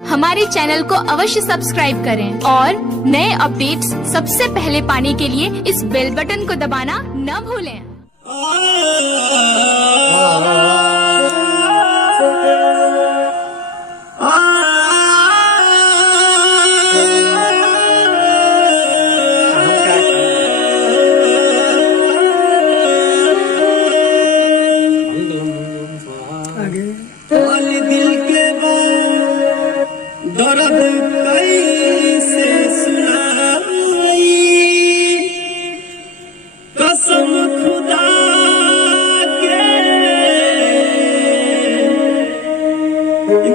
हमारे चैनल को अवश्य सब्सक्राइब करें और नए अपडेट्स सबसे पहले पाने के लिए इस बेल बटन को दबाना न भूलें। दिल के दर्द कैसे सुनाई, कसम खुदा के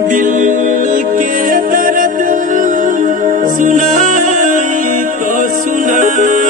दिल के दर्द सुनाई तो सुनाई।